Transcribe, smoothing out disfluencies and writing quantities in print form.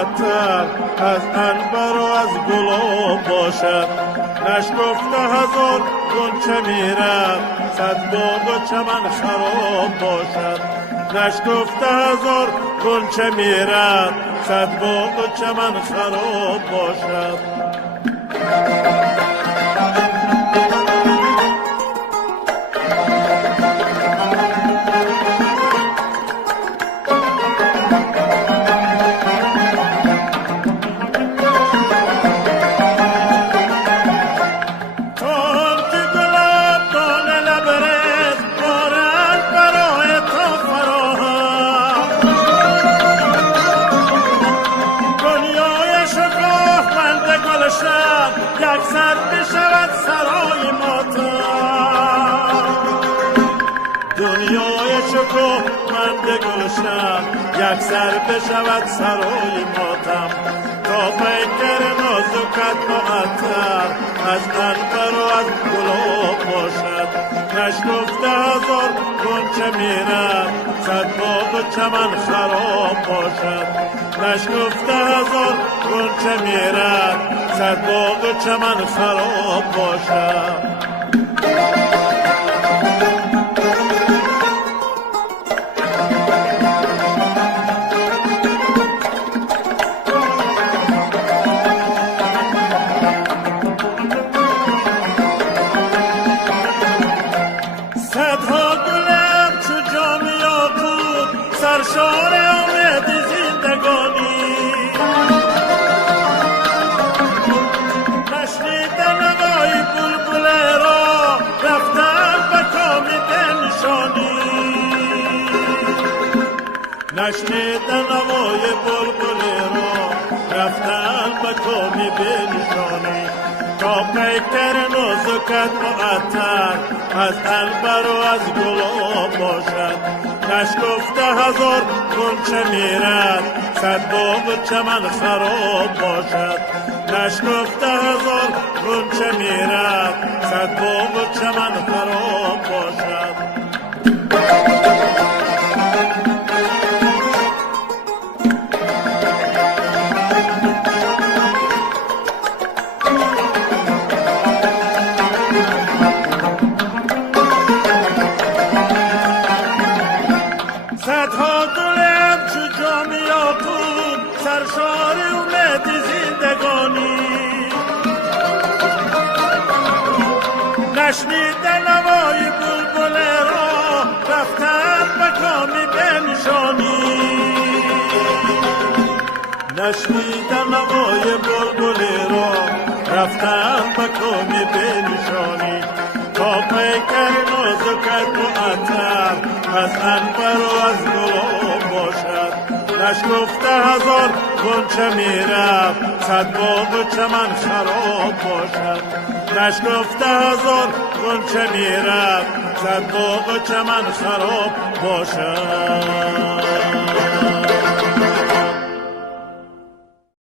معطر از عنبر و از گلاب باشد. نشکفته هزار غنچه میرد صد باغ و چمن خراب باشد. نشکفته هزار غنچه میرد صد باغ و چمن خراب باشد. یک سر بشود سرای ماتم، دنیای شکوهمند گلشن یک سر بشود سرای ماتم. تا پیکر نازکت معطر از عنبر و از گلاب باشد. نشکفته هزار غنچه میرد صد باغ و چمن خراب باشد. نشکفته هزار غنچه میرد صد باغ و چمن خراب باشد. صدها گلم چو جام یاقوت سرشار امید زندگانی. نشنیدن نوای بلبل را رفتن به کام بنشانی. نشنیدن نوای بلبل را رفتن به کام بنشانی. تا پیکر نازکت معطر از عنبر و از گلاب باشد. نشکفته هزار غنچه میرد صد باغ و چمن خراب باشد. نشکفته هزار غنچه میرد صد باغ و چمن خراب باشد. صدها گلم چو جام یاقوت سرشار امید زندگانی. نشنیدن نوای بلبل را رفتن به کام بنشانی. نشنیدن نوای بلبل را رفتن به کام بنشانی. تا پیکر نازکت معطر از عنبر و از گلاب باشد. نشکفته هزار غنچه میرد صد باغ و چمن خراب باشد. نشکفته هزار غنچه میرد صد باغ و چمن خراب باشد.